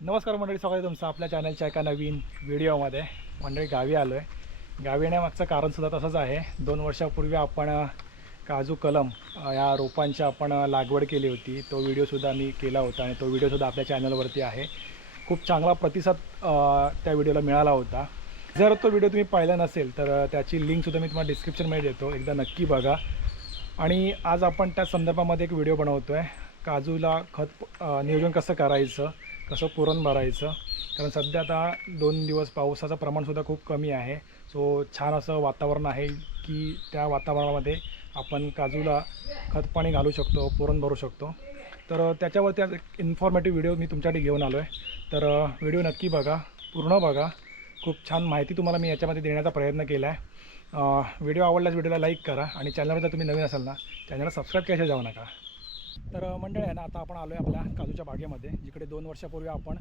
नमस्कार मंडळी स्वागत आहे तुमचं आपल्या चॅनलच्या एका नवीन व्हिडिओमध्ये मंडळी गावी आलो आहे गावी येण्यामागचं कारणसुद्धा तसंच आहे. दोन वर्षापूर्वी आपण काजू कलम या रोपांची आपण लागवड केली होती. तो व्हिडिओसुद्धा मी केला होता आणि तो व्हिडिओसुद्धा आपल्या चॅनलवरती आहे. खूप चांगला प्रतिसाद त्या व्हिडिओला मिळाला होता. जर तो व्हिडिओ तुम्ही पाहिला नसेल तर त्याची लिंकसुद्धा मी तुम्हाला डिस्क्रिप्शनमध्ये देतो. एकदा नक्की बघा. आणि आज आपण त्या संदर्भामध्ये एक व्हिडिओ बनवतो आहे काजूला खत नियोजन कसं करायचं कसं पुरण भरायचं? कारण सध्या आता दोन दिवस पावसाचं प्रमाणसुद्धा खूप कमी आहे. सो छान असं वातावरण आहे की त्या वातावरणामध्ये आपण काजूला खतपाणी घालू शकतो पुरण भरू शकतो. तर त्याच्यावरती आज एक इन्फॉर्मेटिव्ह व्हिडिओ मी तुमच्यासाठी घेऊन आलो आहे तर व्हिडिओ नक्की बघा पूर्ण बघा. खूप छान माहिती तुम्हाला मी याच्यामध्ये देण्याचा प्रयत्न केला आहे व्हिडिओ आवडल्यास व्हिडिओला लाईक करा आणि चॅनलवर जर तुम्ही नवीन असाल ना चॅनलला सबस्क्राईब केल्याशिवाय जाऊ नका. तर मंडळ आहे ना आता आपण आलो आहे आपल्या काजूच्या बागेमध्ये. जिकडे दोन वर्षापूर्वी आपण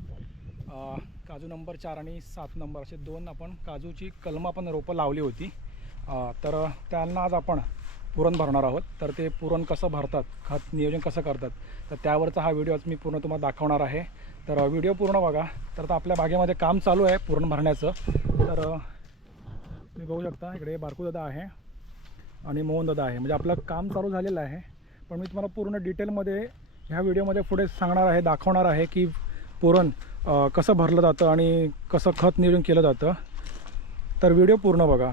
काजू नंबर चार आणि सात नंबर असे दोन आपण काजूची कलमं आपण रोपं लावली होती. तर त्यांना आज आपण पुरण भरणार आहोत. तर ते पुरण कसं भरतात खत नियोजन कसं करतात तर त्यावरचा हा व्हिडिओ आज मी पूर्ण तुम्हाला दाखवणार आहे. तर व्हिडिओ पूर्ण बघा. तर आता आपल्या बागेमध्ये काम चालू आहे पुरण भरण्याचं. तर तुम्ही बघू शकता इकडे बारकूदादा आहे आणि मोहनदादा आहे. म्हणजे आपलं काम चालू झालेलं आहे. पण मी तुम्हाला पूर्ण डिटेलमध्ये ह्या व्हिडिओमध्ये पुढे सांगणार आहे दाखवणार आहे की पुरण कसं भरलं जातं आणि कसं खत नियोजन केलं जातं. तर व्हिडिओ पूर्ण बघा.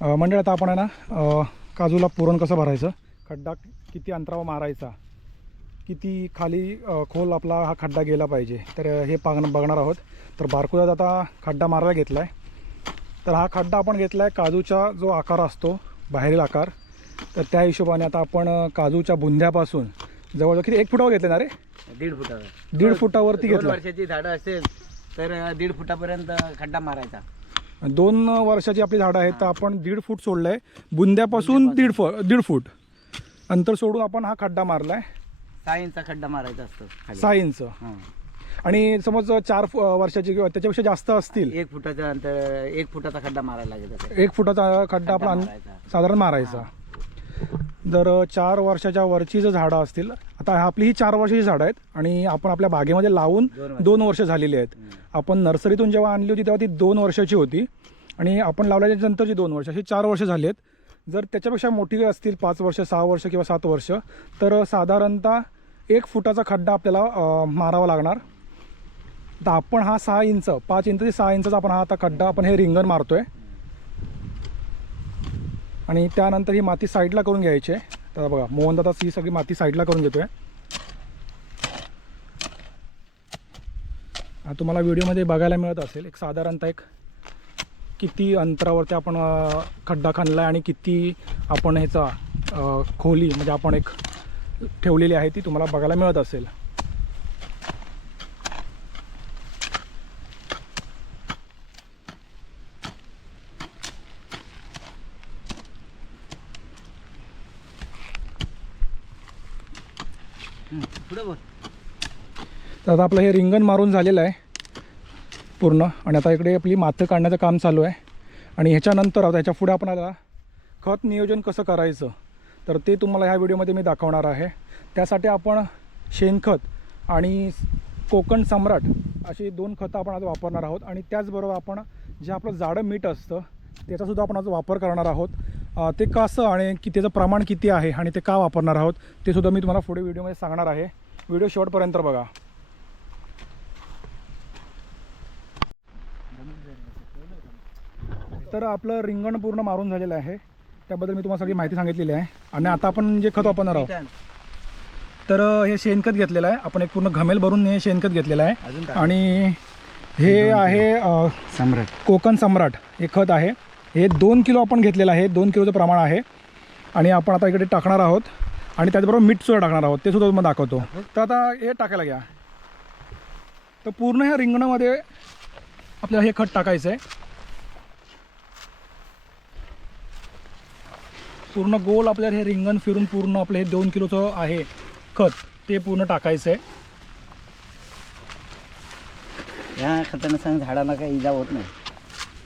म्हणजे मंडळ आता आपण आहे ना काजूला पुरण कसं भरायचं? खड्डा किती अंतरावर मारायचा? किती खाली खोल आपला हा खड्डा गेला पाहिजे? तर हे पाग बघणार आहोत. तर बारकुदात आता खड्डा मारायला घेतला आहे तर हा खड्डा आपण घेतला आहे काजूचा जो आकार असतो बाहेरील आकार तर त्या हिशोबाने आता आपण काजूच्या बुंध्यापासून जवळजवळ किती एक फुटावर घेतले ना रे? दीड फुटावर. दीड फुटावरती घेतला. वर्षाची झाडं असेल तर दीड फुटापर्यंत खड्डा मारायचा. दोन वर्षाची आपली झाडं आहेत तर आपण दीड फूट सोडलं आहे बुंद्यापासून. दीड फु दीड फूट. अंतर सोडून आपण हा खड्डा मारला आहे सहा इंचा खड्डा मारायचा असतो. सहा इंच. हां. आणि समज चार फु- वर्षाची किंवा त्याच्यापेक्षा जास्त असतील एक फुटाचा अंतर एक फुटाचा खड्डा मारायला लागेल. एक फुटाचा खड्डा अन- मारायचा. साधारण मारायचा जर चार वर्षाच्या वरची जर झाडं असतील आता आपली ही चार वर्षाची झाडं आहेत आणि आपण आपल्या बागेमध्ये लावून दोन वर्ष. दोन वर्ष झालेली आहेत. आपण नर्सरीतून जेव्हा आणली होती तेव्हा ती दोन वर्षाची होती आणि आपण लावल्याच्या नंतरची दोन वर्ष अशी चार वर्ष झाली आहेत जर त्याच्यापेक्षा मोठी असतील पाच वर्ष सहा वर्ष किंवा सात वर्ष तर साधारणतः एक फुटाचा खड्डा आपल्याला अं, मारावा लागणार तर आपण हा सहा इंच पाच इंच ते सहा इंचचा आपण हा आता खड्डा आपण हे रिंगण मारतोय. आणि त्यानंतर ही माती साईडला करून घ्यायची आहे. तर बघा मोहनदादा ही सगळी माती साईडला करून घेतोय. तुम्हाला व्हिडिओमध्ये बघायला मिळत असेल एक साधारणतः एक किती अंतरावरती आपण खड्डा खणला आहे आणि किती आपण ह्याचा खोली म्हणजे आपण एक ठेवलेली आहे ती तुम्हाला बघायला मिळत असेल. तर आता आपलं हे रिंगण मारून झालेलं आहे. पूर्ण. आणि आता इकडे आपली मातं काढण्याचं काम चालू आहे. आणि ह्याच्यानंतर आता ह्याच्या पुढे आपण आता खत नियोजन कसं करायचं तर ते तुम्हाला ह्या व्हिडिओमध्ये मी दाखवणार आहे. त्यासाठी आपण शेणखत आणि कोकण सम्राट अशी दोन खतं आपण आज वापरणार आहोत. आणि त्याचबरोबर आपण जे आपलं जाडं मीठ असतं त्याचासुद्धा आपण आज वापर करणार आहोत. ते कसं आणि की त्याचं प्रमाण किती आहे आणि ते का वापरणार आहोत ते सुद्धा मी तुम्हाला पुढे व्हिडिओमध्ये सांगणार आहे. व्हिडिओ शेवटपर्यंत बघा. तर आपलं रिंगण पूर्ण मारून झालेलं आहे. त्याबद्दल मी तुम्हाला सगळी माहिती सांगितलेली आहे. आणि आता आपण जे खत वापरणार आहोत. तर हे शेणखत घेतलेलं आहे. आपण एक पूर्ण घमेल भरून हे शेणखत घेतलेलं आहे? आणि हे आहे सम्राट. कोकण सम्राट. हे खत आहे. हे दोन किलो आपण घेतलेलं आहे. दोन किलोचं प्रमाण आहे. आणि आपण आता इकडे टाकणार आहोत. आणि त्याचबरोबर मीठसुद्धा टाकणार आहोत. ते सुद्धा तुम्हाला दाखवतो. तर आता हे टाकायला घ्या. तर पूर्ण ह्या रिंगणामध्ये आपल्याला हे खत टाकायचं आहे. पूर्ण गोल आपल्याला हे रिंगण फिरून पूर्ण आपलं हे दोन किलोचं आहे खत ते पूर्ण टाकायचं आहे. ह्या खतानं सांग झाडाला काही इजा होत नाही.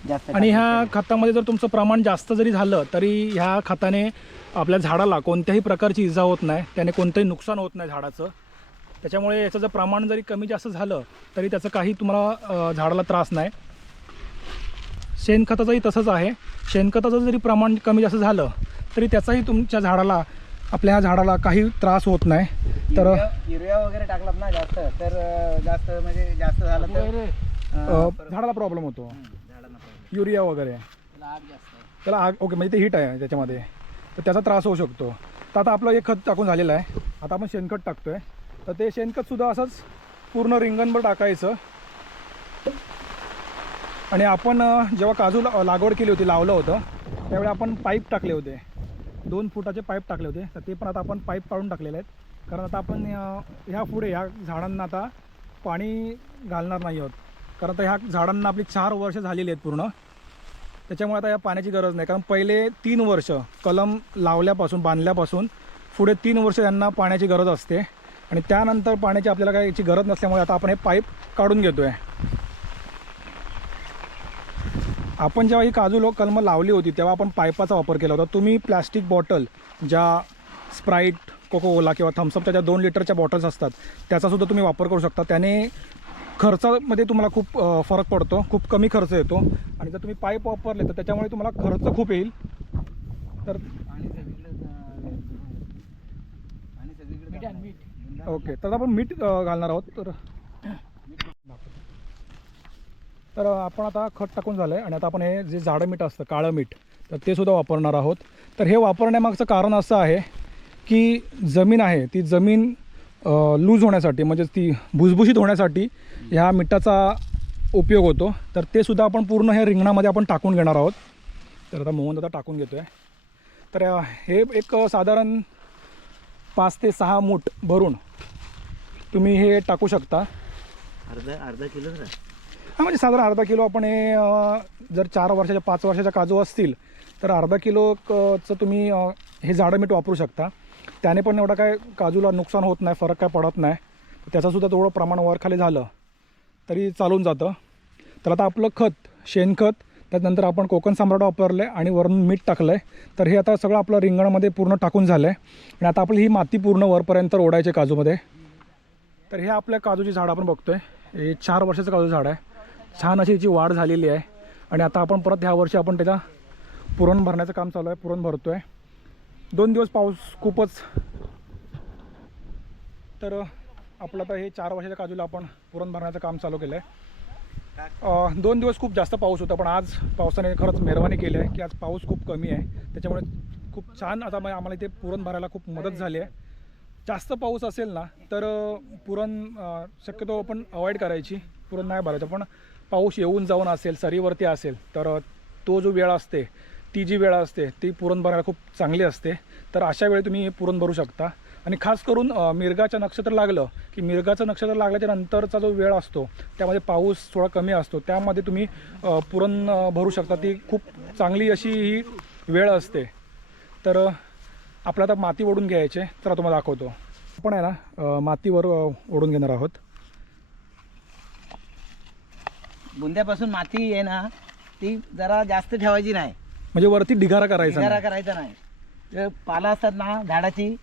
जास्त आणि ह्या खतामध्ये जर तुमचं प्रमाण जास्त जरी झालं तरी ह्या खताने आपल्या झाडाला कोणत्याही प्रकारची इजा होत नाही त्याने कोणतंही नुकसान होत नाही झाडाचं. त्याच्यामुळे याचं जर प्रमाण जरी कमी जास्त झालं तरी त्याचं काही तुम्हाला झाडाला त्रास नाही. शेणखताचंही तसंच आहे. शेणखताचं जरी प्रमाण कमी जास्त झालं तरी त्याचाही तुमच्या झाडाला आपल्या ह्या झाडाला काही त्रास होत नाही. तर युरिया- वगैरे टाकलात ना जास्त तर जास्त म्हणजे जास्त झालं तर झाडाला प्रॉब्लेम होतो. युरिया वगैरे. त्याला आग जास्त आहे. त्याला आग ओके म्हणजे ते हीट आहे त्याच्यामध्ये. तर त्याचा त्रास होऊ शकतो. तर आता आपलं एक खत टाकून झालेलं आहे. आता आपण शेणखत टाकतोय. तर ते शेणखतसुद्धा असंच पूर्ण रिंगणभर टाकायचं. आणि आपण जेव्हा काजू ला- लागवड केली होती लावलं होतं त्यावेळी आपण पाईप टाकले होते. दोन फुटाचे पाईप टाकले होते. तर ते पण आता आपण पाईप काढून टाकलेले आहेत. कारण आता आपण ह्या पुढे ह्या झाडांना आता पाणी घालणार नाही आहोत. कारण आता ह्या झाडांना आपली चार वर्ष झालेली आहेत पूर्ण. त्याच्यामुळे आता या पाण्याची गरज नाही. कारण पहिले तीन वर्ष कलम लावल्यापासून बांधल्यापासून पुढे तीन वर्ष यांना पाण्याची गरज असते. आणि त्यानंतर पाण्याची आपल्याला काही याची गरज नसल्यामुळे आता आपण हे पाईप काढून घेतो आहे आपण जेव्हा ही काजू लोक कलमं लावली होती तेव्हा आपण पाईपाचा वापर केला होता. तुम्ही प्लॅस्टिक बॉटल ज्या स्प्राईट कोको ओला किंवा थम्सअपच्या ज्या दोन लिटरच्या बॉटल्स असतात त्याचासुद्धा तुम्ही वापर करू शकता. त्याने खर्चामध्ये तुम्हाला खूप फरक पडतो. खूप कमी खर्च येतो. आणि जर तुम्ही पाईप वापरले तर त्याच्यामुळे तुम्हाला खर्च खूप येईल. तर ओके. तर आपण मीठ घालणार आहोत. तर तर आपण आता खत टाकून झालं आहे आणि आता आपण हे जे जाडं मीठ असतं काळं मीठ तर ते सुद्धा वापरणार आहोत. तर हे वापरण्यामागचं कारण असं आहे की जमीन आहे. ती जमीन लूज होण्यासाठी म्हणजे ती भुसभुशीत होण्यासाठी ह्या मिठाचा उपयोग होतो. तर ते सुद्धा आपण पूर्ण हे रिंगणामध्ये आपण टाकून घेणार आहोत. तर आता मोहन दादा टाकून घेतो आहे तर हे एक साधारण पाच ते सहा मूठ भरून तुम्ही हे टाकू शकता. अर्धा अर्धा किलो हां म्हणजे साधारण अर्धा किलो आपण हे जर चार वर्षाच्या पाच वर्षाच्या काजू असतील तर अर्धा किलो क- चं तुम्ही हे झाडं मीठ वापरू शकता. त्याने पण एवढं काय काजूला नुकसान होत नाही फरक काय पडत नाही. त्याचंसुद्धा थोडं प्रमाण वर खाली झालं तरी चालून जातं. तर आता आपलं खत शेणखत त्यानंतर आपण कोकण सम्राट वापरलं आहे आणि वरून मीठ टाकलं आहे तर हे आता सगळं आपलं रिंगणामध्ये पूर्ण टाकून झालं आहे आणि आता आपली ही माती पूर्ण वरपर्यंत ओढायची काजूमध्ये. तर हे आपल्या काजूची झाड आपण बघतोय. हे चार वर्षाचं काजू झाड आहे. छान अशी याची वाढ झालेली आहे. आणि आता आपण परत ह्या वर्षी आपण त्याचा पुरण भरण्याचं काम चालू आहे पुरण भरतो आहे दोन दिवस पाऊस खूपच. तर आपलं आता हे चार वर्षाच्या काजूला आपण पुरण भरण्याचं काम चालू केलं आहे दोन दिवस खूप जास्त पाऊस होता पण आज पावसाने खरंच मेहरबानी केली आहे की आज पाऊस खूप कमी आहे. त्याच्यामुळे खूप छान आता मग आम्हाला इथे पुरण भरायला खूप मदत झाली आहे. जास्त पाऊस असेल ना तर पुरण शक्यतो आपण अवॉइड करायची. पुरण नाही भरायचं पण पाऊस येऊन जाऊन असेल सरीवरती असेल तर तो जो वेळ असते ती जी वेळ असते ती पुरण भरायला खूप चांगली असते. तर अशा वेळी तुम्ही हे पुरण भरू शकता. आणि खास करून मिरगाचं नक्षत्र लागलं की मिरगाचं नक्षत्र लागल्याच्या नंतरचा जो वेळ असतो त्यामध्ये पाऊस थोडा कमी असतो. त्यामध्ये तुम्ही पुरण भरू शकता. ती खूप चांगली अशी ही वेळ असते. तर आपलं आता माती ओढून घ्यायचे तर तुम्हाला दाखवतो. आपण आहे ना मातीवर ओढून घेणार आहोत. बुंद्यापासून माती आहे ना ती जरा जास्त ठेवायची नाही. म्हणजे वरती ढिगारा करायचा ढिगारा नाही. करायचा नाही. पाला असतात ना झाडाची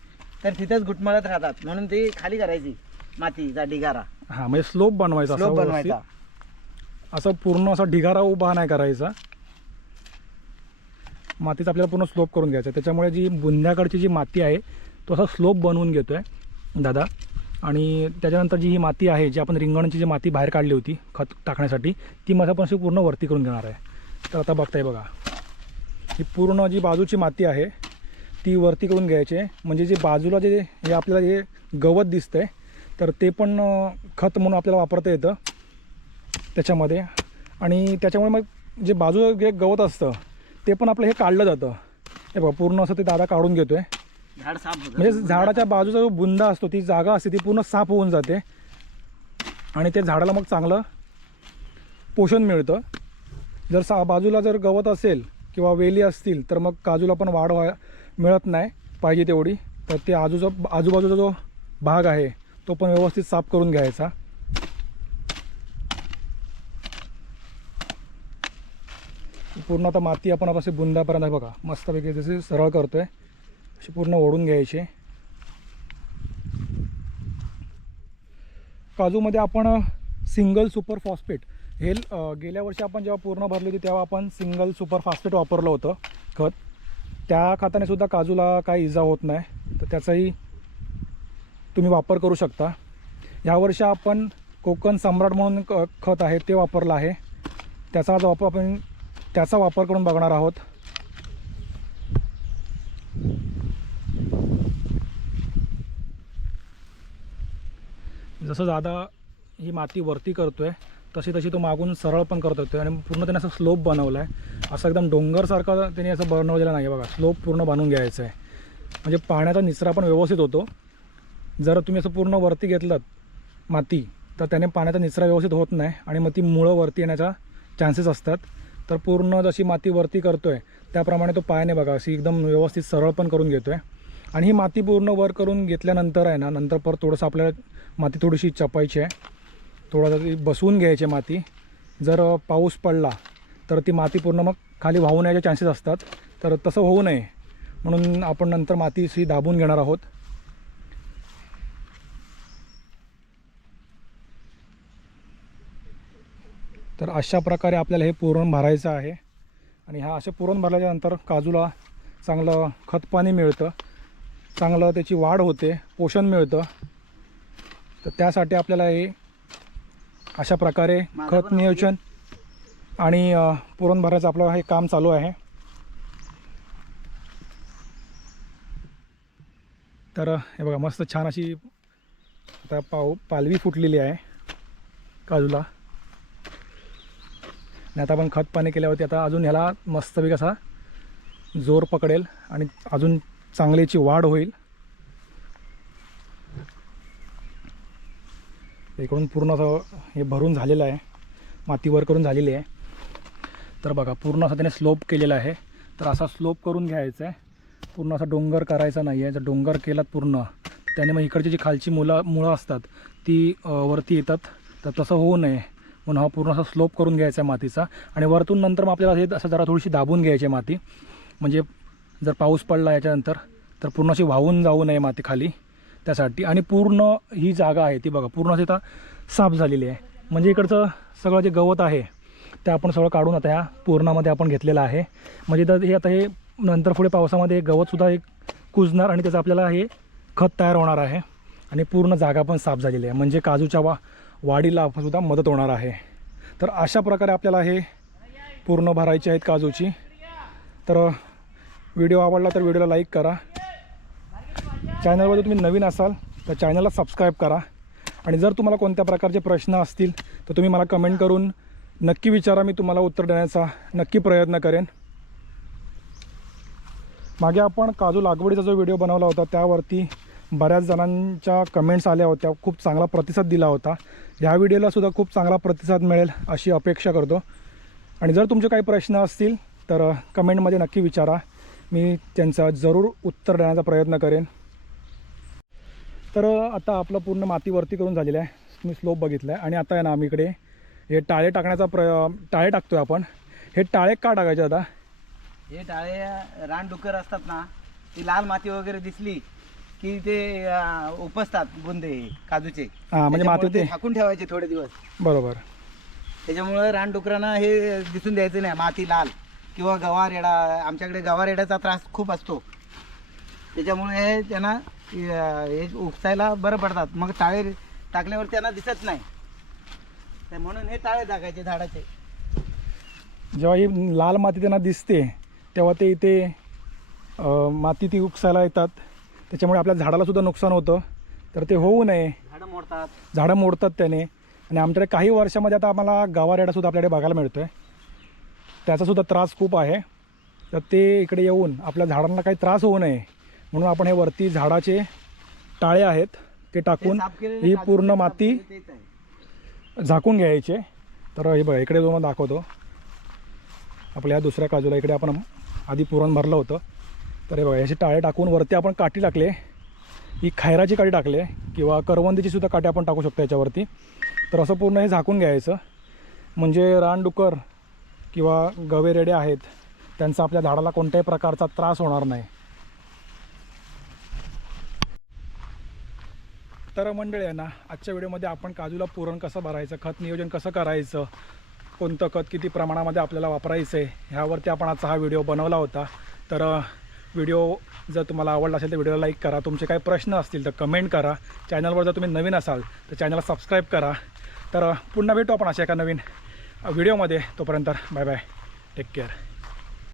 तर तिथेच घुटमळत राहतात. म्हणून ती खाली करायची मातीचा ढिगारा. हा म्हणजे स्लोप बनवायचा असा स्लोप व्यवस्थित. बनवायचा. असं पूर्ण असा ढिगारा उभा नाही करायचा. मातीचा आपल्याला पूर्ण स्लोप करून घ्यायचा. त्याच्यामुळे जी बुंद्याकडची जी माती आहे तो असा स्लोप बनवून घेतोय दादा. आणि त्याच्यानंतर जी ही माती आहे जी आपण रिंगणाची जी माती बाहेर काढली होती खत टाकण्यासाठी ती माझ्या पण अशी पूर्ण वरती करून घेणार आहे. तर आता बघताय बघा. ही पूर्ण जी बाजूची माती आहे ती वरती करून घ्यायची आहे. म्हणजे जे बाजूला जे हे आपल्याला जे गवत दिसतंय तर ते पण खत म्हणून आपल्याला वापरता येतं त्याच्यामध्ये. आणि त्याच्यामुळे मग जे बाजूला जे गवत असतं ते पण आपलं हे काढलं जातं. हे बघा पूर्ण असं ते दादा काढून घेतोय. झाड साफ म्हणजे झाडाच्या बाजूचा जो बुंदा असतो ती जागा असते ती पूर्ण साफ होऊन जाते. आणि ते झाडाला मग चांगलं पोषण मिळतं. जर सा बाजूला जर गवत असेल किंवा वेली असतील तर मग काजूला पण वाढ व्हाय मिळत नाही पाहिजे तेवढी. तर ते आजूचा आजूबाजूचा जो भाग आहे तो पण व्यवस्थित साफ करून घ्यायचा. पूर्ण आता माती आपण आता अशी बुंदापर्यंत बघा. मस्तपैकी जसे सरळ करतोय अशी पूर्ण ओढून घ्यायची. काजूमध्ये आपण सिंगल सुपर फॉस्फेट हे गेल्या वर्षी आपण जेव्हा पूर्ण भरली होती तेव्हा आपण सिंगल सुपर फास्फेट वापरलं होतं खत. त्या खताने सुद्धा काजूला काही इजा होत नाही. तर त्याचाही तुम्ही वापर करू शकता. यावर्षी आपण कोकण सम्राट म्हणून क खत आहे ते वापरलं आहे. त्याचा आज वापर आपण त्याचा वापर करून बघणार आहोत. जसं दादा ही माती वरती करतोय तशी तशी तो मागून सरळ पण करत होतो आणि पूर्ण त्याने असं स्लोप बनवला आहे असं एकदम डोंगरसारखा त्याने असं बनवलेला नाही आहे बघा. स्लोप पूर्ण बनवून घ्यायचं आहे म्हणजे पाण्याचा निचरा पण व्यवस्थित होतो. जर तुम्ही असं पूर्ण वरती घेतलं माती तर त्याने पाण्याचा निचरा व्यवस्थित होत नाही आणि मग ती मुळं वरती येण्याचा चान्सेस असतात. तर पूर्ण जशी माती वरती करतो आहे त्याप्रमाणे तो पायाने बघा अशी एकदम व्यवस्थित सरळ पण करून घेतो आहे आणि ही माती पूर्ण वर करून घेतल्यानंतर आहे ना नंतर परत थोडंसं आपल्याला माती थोडीशी चपायची आहे. थोडासा ती बसवून घ्यायची माती. जर पाऊस पडला तर ती माती पूर्ण मग खाली वाहून यायचे चान्सेस असतात. तर तसं होऊ नये. म्हणून आपण नंतर मातीशी दाबून घेणार आहोत. तर अशा प्रकारे आपल्याला हे पुरण भरायचं आहे. आणि हा असं पुरण भरल्याच्यानंतर काजूला चांगलं खतपाणी मिळतं. चांगलं त्याची वाढ होते पोषण मिळतं. तर त्यासाठी आपल्याला हे अशा प्रकारे खत नियोजन आणि पुरण भरायचं आपलं हे काम चालू आहे. तर हे बघा मस्त छान अशी आता पाव पालवी फुटलेली आहे काजूला. आणि आता आपण खत पाणी केल्यावरती आता अजून ह्याला मस्तपैकी असा जोर पकडेल आणि अजून चांगलीची वाढ होईल. इकडून पूर्ण असं हे भरून झालेलं आहे. माती वर करून झालेली आहे. तर बघा पूर्ण असं त्याने स्लोप केलेला आहे. तर असा स्लोप करून घ्यायचा आहे. पूर्ण असा डोंगर करायचा नाही आहे. जर डोंगर केलात पूर्ण त्याने मग इकडची जी खालची मुलं मुळं असतात ती वरती येतात. तर तसं होऊ नये. म्हणून हा पूर्ण असा स्लोप करून घ्यायचा आहे मातीचा. आणि वरतून नंतर मग आपल्याला हे असं जरा थोडीशी दाबून घ्यायची आहे माती. म्हणजे जर पाऊस पडला याच्यानंतर तर पूर्ण अशी वाहून जाऊ नये माती खाली. त्यासाठी. आणि पूर्ण ही जागा आहे ती बघा पूर्ण तिथं आता साफ झालेली आहे. म्हणजे इकडचं सगळं जे गवत आहे ते आपण सगळं काढून आता ह्या पूर्णामध्ये आपण घेतलेलं आहे. म्हणजे तर हे आता हे नंतर पुढे पावसामध्ये गवतसुद्धा एक कुजणार आणि त्याचं आपल्याला हे खत तयार होणार आहे. आणि पूर्ण जागा पण साफ झालेली आहे. म्हणजे काजूच्या वा वाढीला सुद्धा मदत होणार आहे. तर अशा प्रकारे आपल्याला हे पूर्ण भरायचे आहेत काजूची. तर व्हिडिओ आवडला तर व्हिडिओला लाईक करा. चॅनलवर तुम्ही नवीन असाल तर चॅनलला सबस्क्राईब करा. आणि जर तुम्हाला कोणत्या प्रकारचे प्रश्न असतील तर तुम्ही मला कमेंट करून नक्की विचारा मी तुम्हाला उत्तर देण्याचा नक्की प्रयत्न करेन. मागे आपण काजू लागवडीचा जो व्हिडिओ बनवला होता त्यावरती बऱ्याच जणांच्या कमेंट्स आल्या होत्या खूप चांगला प्रतिसाद दिला होता. ह्या व्हिडिओला सुद्धा खूप चांगला प्रतिसाद मिळेल अशी अपेक्षा करतो. आणि जर तुमचे काही प्रश्न असतील तर कमेंटमध्ये नक्की विचारा. मी त्यांचा जरूर उत्तर देण्याचा प्रयत्न करेन. तर आता आपलं पूर्ण माती वरती करून झालेलं आहे. मी स्लोप बघितला आहे आणि आता आहे ना आम्ही इकडे हे टाळे टाकण्याचा प्र टाळे टाकतो आहे आपण. हे टाळे का टाकायचे आता? हे टाळे रानडुक्कर असतात ना ती लाल माती वगैरे दिसली की ते उपसतात बुंदे काजूचे. हां म्हणजे माती ते झाकून ठेवायचे थोडे दिवस. बरोबर. त्याच्यामुळे रानडुकरांना हे दिसून द्यायचं नाही माती लाल. किंवा गवार येडा आमच्याकडे गवार येड्याचा त्रास खूप असतो. त्याच्यामुळे हे त्यांना हे उपसायला बरं पडतात. मग टाळे टाकल्यावर त्यांना दिसत नाही. तर म्हणून हे टाळे टाकायचे झाडाचे. जेव्हा ही लाल माती त्यांना दिसते तेव्हा ते इथे माती ती उपसायला येतात. त्याच्यामुळे आपल्या झाडाला सुद्धा नुकसान होतं. तर ते होऊ नये. झाडं मोडतात. झाडं मोडतात त्याने. आणि आमच्याकडे काही वर्षामध्ये आता आम्हाला गावारेडासुद्धा आपल्याकडे बघायला मिळतो आहे त्याचासुद्धा त्रास खूप आहे. तर ते इकडे येऊन आपल्या झाडांना काही त्रास होऊ नये. म्हणून आपण हे वरती झाडाचे टाळे आहेत ते टाकून ही पूर्ण माती. झाकून घ्यायचे. तर हे बघा इकडे तुम्हाला दाखवतो आपल्या दुसऱ्या काजूला इकडे आपण आधी पुरण भरलं होतं. तर हे बघा याचे टाळे टाकून वरती आपण काठी टाकले ही खैराची काठी टाकले किंवा करवंदीची सुद्धा काठी आपण टाकू शकतो याच्यावरती. तर असं पूर्ण हे झाकून घ्यायचं. म्हणजे रानडुकर किंवा गवेरेडे आहेत त्यांचा आपल्या झाडाला कोणत्याही प्रकारचा त्रास होणार नाही. तर मंडळी आहे ना आजच्या व्हिडिओमध्ये आपण काजूला पुरण कसं भरायचं खत नियोजन कसं करायचं कोणतं खत किती प्रमाणामध्ये आपल्याला वापरायचं आहे ह्यावरती आपण आजचा हा व्हिडिओ बनवला होता. तर व्हिडिओ जर तुम्हाला आवडला असेल तर व्हिडिओला लाईक करा तुमचे काही प्रश्न असतील तर कमेंट करा. चॅनलवर जर तुम्ही नवीन असाल तर चॅनलला सबस्क्राईब करा. तर पुन्हा भेटू आपण अशा एका नवीन व्हिडिओमध्ये. तोपर्यंत बाय बाय. Take care